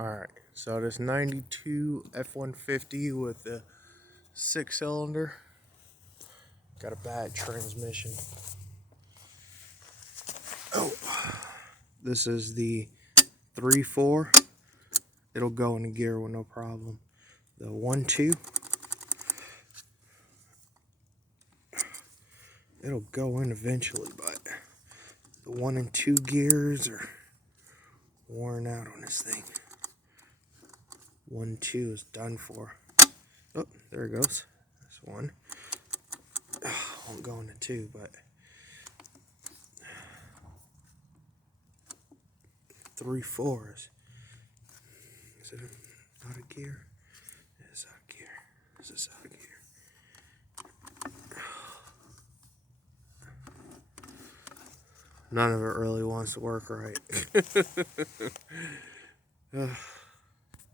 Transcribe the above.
Alright, so this 92 F150 with the 6-cylinder got a bad transmission. Oh, this is the 3-4. It'll go into gear with no problem. The 1-2, it'll go in eventually, but the 1 and 2 gears are worn out on this thing. 1-2 is done for. Oh, there it goes. That's 1. Won't go into 2, but 3-4 is it out of gear? It is out of gear. This is out of gear. None of it really wants to work right.